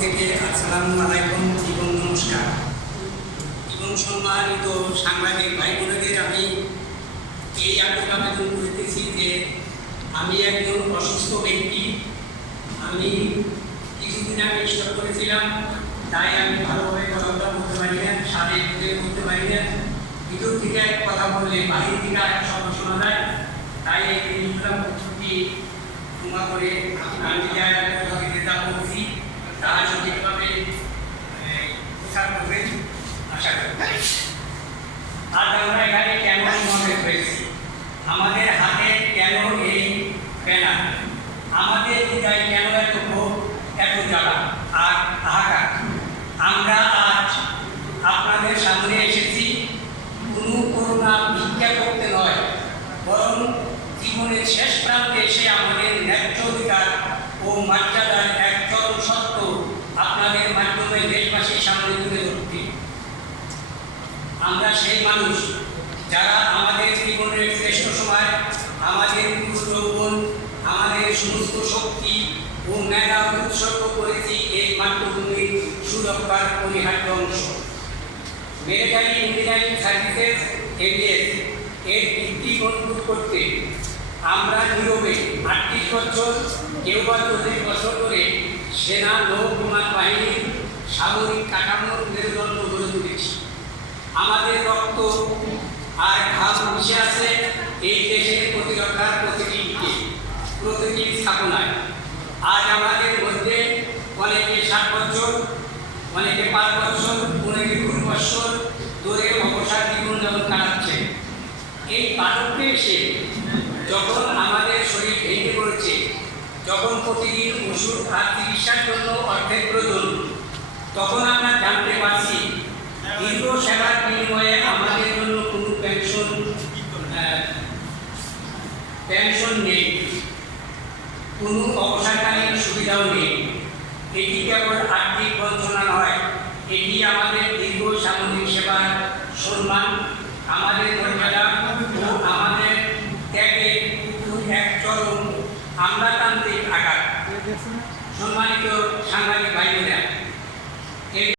থেকে আসসালামু আলাইকুম এবং নমস্কার। এবং সম্মানিত সাংবাদিক ভাই বোনেদের আমি এই আবেদন করতেছি যে আমি একজন অসুস্থ ব্যক্তি। আমি কিছুদিন আগে স্ট্রোক করেছিলাম, তাই আমি ভালোভাবে কথাটা বলতে পারি না, সাথে বলতে পারি না। ভিতর থেকে কথা বললে বাহির থেকে একটা শব্দ শোনা যায়, তাই এই জিনিসগুলো প্রস্তুতি ক্ষমা করে আমি যেটা বলছি তারা সঠিকভাবে প্রচার করবেন আশা করি। আজ আমরা এখানে কেন মনে হয়েছি, আমাদের হাতে কেন এই ব্যানার, আমাদের হৃদয় কেন এত ক্ষোভ, এত জ্বালা আর হাহাকার। আমরা আজ আপনাদের সামনে এসেছি কোনো করুণা ভিক্ষা করতে নয়, বরং জীবনের শেষ প্রান্তে এসে আমাদের ন্যায্য অধিকার ও মর্যাদার এক চরম সত্য আপনাদের মাধ্যমে দেশবাসীর সামনে তুলে ধরতে। আমরা সেই মানুষ যারা আমাদের জীবনের শ্রেষ্ঠ সময়, আমাদের যৌবন, আমাদের সমস্ত শক্তি ও মেধা উৎসর্গ করেছি এই মাতৃভূমির সুরক্ষার অনিবার্য অংশ। মিলিটারি ইঞ্জিনিয়ারিং সার্ভিসেস এবিএস এর ভিত্তি মজবুত করতে আমরা নীরবে 38 বছর, কেউ বা 40 বছর ধরে সেনা, নৌ বিমান বাহিনীর সামরিক কাঠামোর মেরুদণ্ড গড়ে তুলেছি। আমাদের রক্ত আর ঘাম মিশে আছে এই দেশের প্রতিরক্ষার প্রতিটি স্থাপনায়। আজ আমাদের মধ্যে অনেকে 60 বছর, অনেকে 5 বছর, অনেকে 20 বছর ধরে অবসর জীবনযাপন কাটাচ্ছে। এই পাঠককে এসে যখন আমাদের শরীর ভেঙে পড়েছে, যখন প্রতিদিন ওষুধ আর চিকিৎসার জন্য অর্থের প্রয়োজন, তখন আমরা জানতে পারছি দীর্ঘ সেবার বিনিময়ে আমাদের জন্য কোনো পেনশন নেই, কোনো অবসরকালীন সুবিধাও নেই। এটি কেবল আর্থিক বঞ্চনা নয়, এটি আমাদের দীর্ঘ সামরিক সেবার সম্মান, আমাদের মর্যাদা ও আমাদের ত্যাগের এক চরম আমলাতান্ত্রিক আঘাত। সম্মানিত সাংবাদিক ভাই বোনেরা,